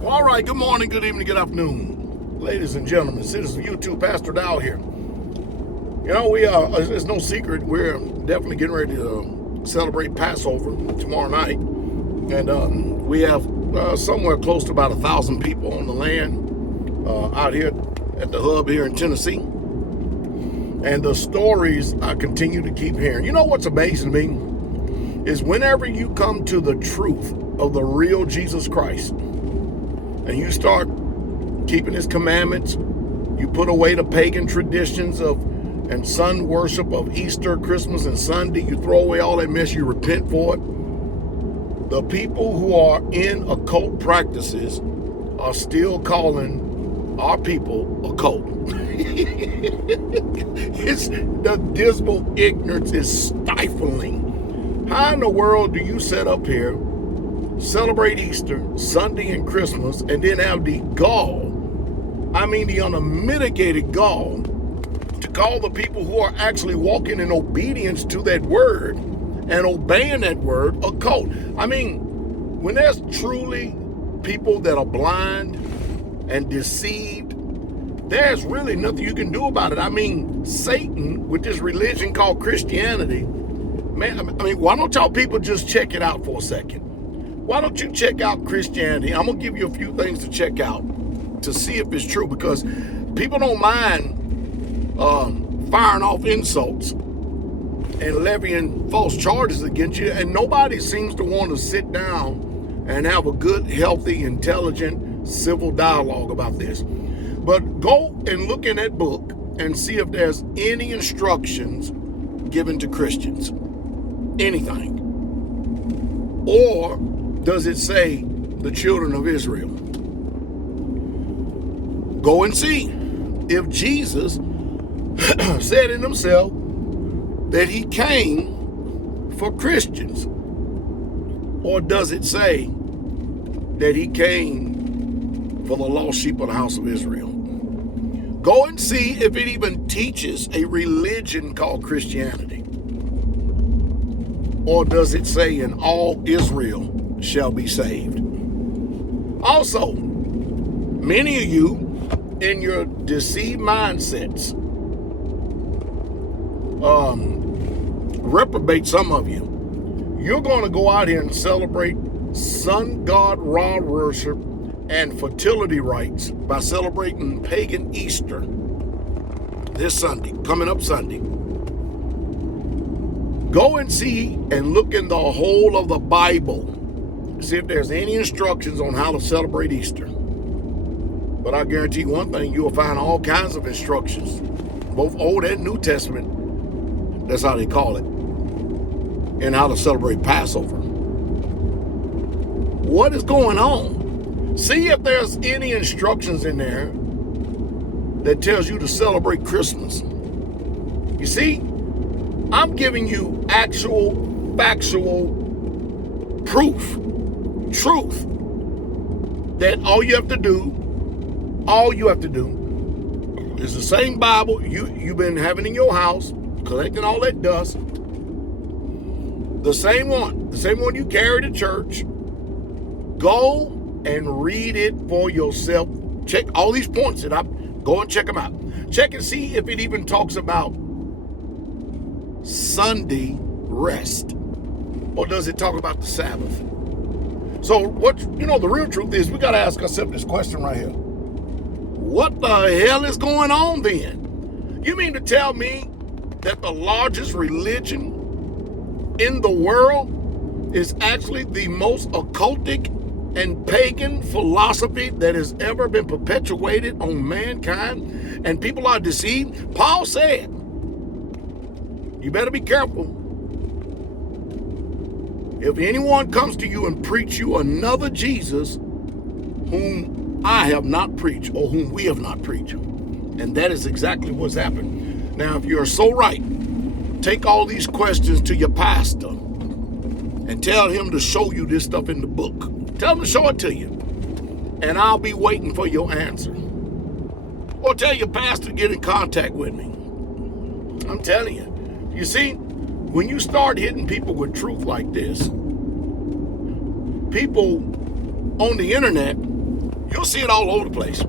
Well, all right, good morning, good evening, good afternoon. Ladies and gentlemen, citizens of YouTube, Pastor Dow here. You know, it's no secret, we're definitely getting ready to celebrate Passover tomorrow night. And we have somewhere close to about 1,000 people on the land out here at the hub here in Tennessee. And the stories I continue to keep hearing. You know what's amazing to me is whenever you come to the truth of the real Jesus Christ, and you start keeping his commandments, you put away the pagan traditions and sun worship of Easter, Christmas, and Sunday, you throw away all that mess, you repent for it. The people who are in occult practices are still calling our people a cult. The dismal ignorance is stifling. How in the world do you set up here, celebrate Easter, Sunday, and Christmas, and then have the gall, the unmitigated gall, to call the people who are actually walking in obedience to that word and obeying that word a cult? When there's truly people that are blind and deceived, there's really nothing you can do about it. Satan, with this religion called Christianity, why don't y'all people just check it out for a second? Why don't you check out Christianity? I'm going to give you a few things to check out to see if it's true, because people don't mind firing off insults and levying false charges against you, and nobody seems to want to sit down and have a good, healthy, intelligent, civil dialogue about this. But go and look in that book and see if there's any instructions given to Christians. Anything. Or does it say the children of Israel? Go and see if Jesus said in himself that he came for Christians. Or does it say that he came for the lost sheep of the house of Israel? Go and see if it even teaches a religion called Christianity. Or does it say, in all Israel shall be saved? Also, many of you in your deceived mindsets, reprobate some of you, you're going to go out here and celebrate sun god Ra worship and fertility rites by celebrating pagan Easter this Sunday, coming up Sunday. Go and see and look in the whole of the Bible. See if there's any instructions on how to celebrate Easter. But I guarantee you one thing, you'll find all kinds of instructions, both Old and New Testament, that's how they call it, and how to celebrate Passover. What is going on? See if there's any instructions in there that tells you to celebrate Christmas. You see, I'm giving you actual, factual proof, truth, that all you have to do is the same Bible you've been having in your house, collecting all that dust, the same one you carry to church. Go and read it for yourself. Check all these points that go and check them out. Check and see if it even talks about Sunday rest, or does it talk about the Sabbath? So the real truth is, we got to ask ourselves this question right here. What the hell is going on then? You mean to tell me that the largest religion in the world is actually the most occultic and pagan philosophy that has ever been perpetuated on mankind, and people are deceived? Paul said, you better be careful. If anyone comes to you and preach you another Jesus whom I have not preached, or whom we have not preached. And that is exactly what's happened. Now, if you're so right, take all these questions to your pastor and tell him to show you this stuff in the book. Tell him to show it to you. And I'll be waiting for your answer. Or tell your pastor to get in contact with me. I'm telling you. You see, when you start hitting people with truth like this, people on the internet You'll see it all over the place.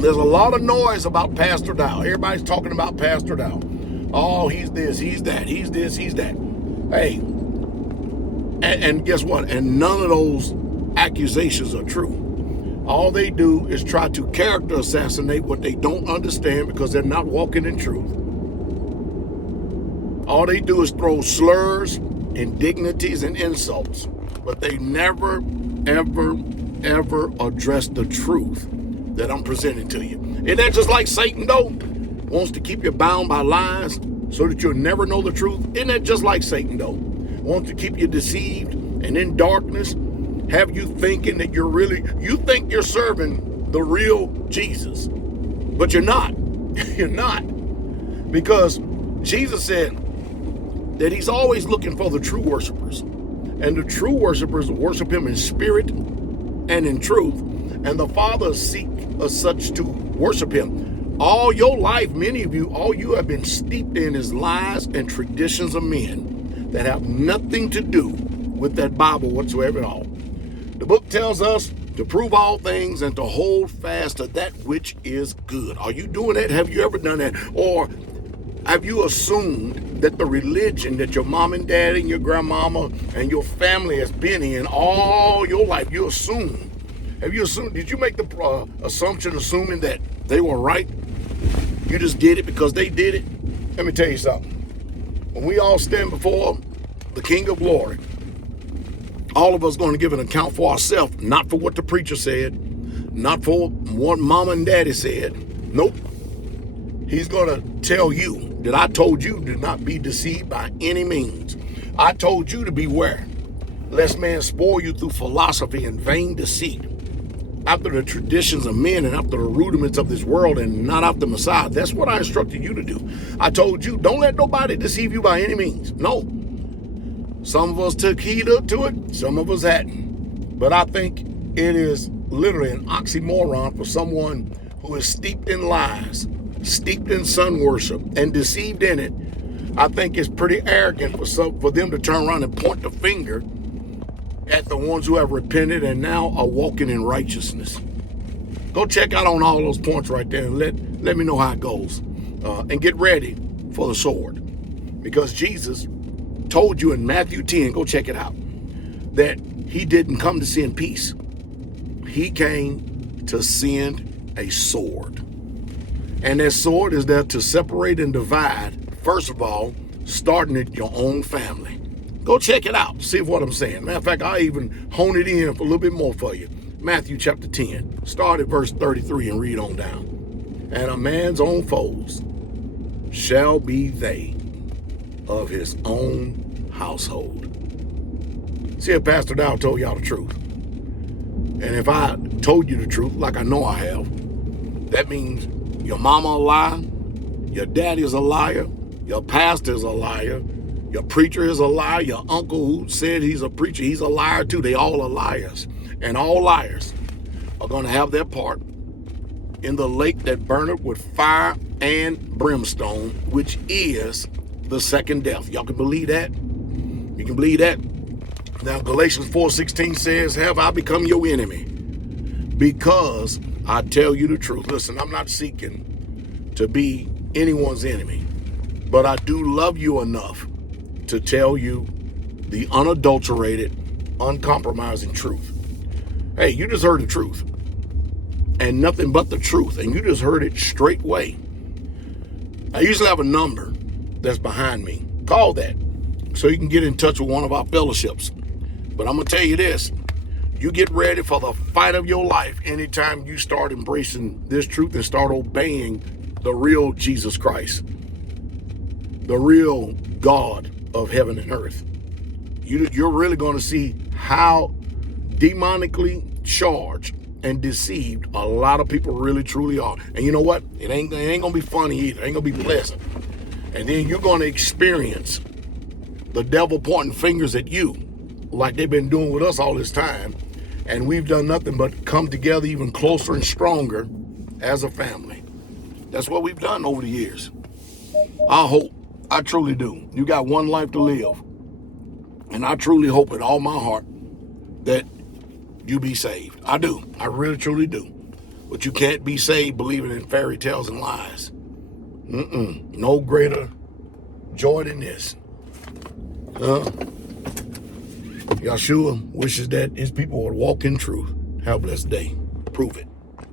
There's a lot of noise about Pastor Dow. Everybody's talking about Pastor Dow. Oh, he's this, he's that, he's this, he's that. Hey, and guess what? And none of those accusations are true. All they do is try to character assassinate what they don't understand because they're not walking in truth. All they do is throw slurs, indignities, and insults, but they never, ever, ever address the truth that I'm presenting to you. Isn't that just like Satan, though? Wants to keep you bound by lies so that you'll never know the truth. Isn't that just like Satan, though? Wants to keep you deceived and in darkness, have you thinking that you think you're serving the real Jesus, but you're not. You're not. Because Jesus said that he's always looking for the true worshipers. And the true worshipers worship him in spirit and in truth. And the Father seek such to worship him. All your life, many of you, all you have been steeped in is lies and traditions of men that have nothing to do with that Bible whatsoever at all. The book tells us to prove all things and to hold fast to that which is good. Are you doing that? Have you ever done that? Or have you assumed that the religion that your mom and dad and your grandmama and your family has been in all your life, you assume? Have you assumed? Did you make the assumption assuming that they were right? You just did it because they did it? Let me tell you something. When we all stand before the King of Glory, all of us going to give an account for ourselves, not for what the preacher said, not for what mama and daddy said. Nope. He's going to tell you that I told you to not be deceived by any means. I told you to beware, lest man spoil you through philosophy and vain deceit, after the traditions of men and after the rudiments of this world and not after Messiah. That's what I instructed you to do. I told you, don't let nobody deceive you by any means. No. Some of us took heed to it, some of us hadn't. But I think it is literally an oxymoron for someone who is steeped in lies, steeped in sun worship, and deceived in it. I think it's pretty arrogant for them to turn around and point the finger at the ones who have repented and now are walking in righteousness. Go check out on all those points right there and let me know how it goes. And get ready for the sword. Because Jesus told you in Matthew 10, go check it out, that he didn't come to send peace. He came to send a sword. And that sword is there to separate and divide, first of all, starting at your own family. Go check it out. See what I'm saying. Matter of fact, I even hone it in for a little bit more for you. Matthew chapter 10, start at verse 33 and read on down. And a man's own foes shall be they of his own household. See, if Pastor Dow told y'all the truth, and if I told you the truth, like I know I have, that means your mama a liar, your daddy is a liar, your pastor is a liar, your preacher is a liar, your uncle who said he's a preacher, he's a liar too. They all are liars. And all liars are going to have their part in the lake that burneth with fire and brimstone, which is the second death. Y'all can believe that? You can believe that? Now, Galatians 4:16 says, have I become your enemy? Because I tell you the truth. Listen, I'm not seeking to be anyone's enemy, but I do love you enough to tell you the unadulterated, uncompromising truth. Hey, you just heard the truth. And nothing but the truth. And you just heard it straightway. I usually have a number that's behind me. Call that so you can get in touch with one of our fellowships. But I'm going to tell you this. You get ready for the fight of your life anytime you start embracing this truth and start obeying the real Jesus Christ, the real God of heaven and earth. You're really going to see how demonically charged and deceived a lot of people really truly are. And you know what? It ain't going to be funny either. It ain't going to be pleasant. And then you're going to experience the devil pointing fingers at you like they've been doing with us all this time. And we've done nothing but come together even closer and stronger as a family. That's what we've done over the years. I hope, I truly do. You got one life to live. And I truly hope with all my heart that you be saved. I do. I really, truly do. But you can't be saved believing in fairy tales and lies. No greater joy than this. Yahshua wishes that his people would walk in truth. Have a blessed day. Prove it.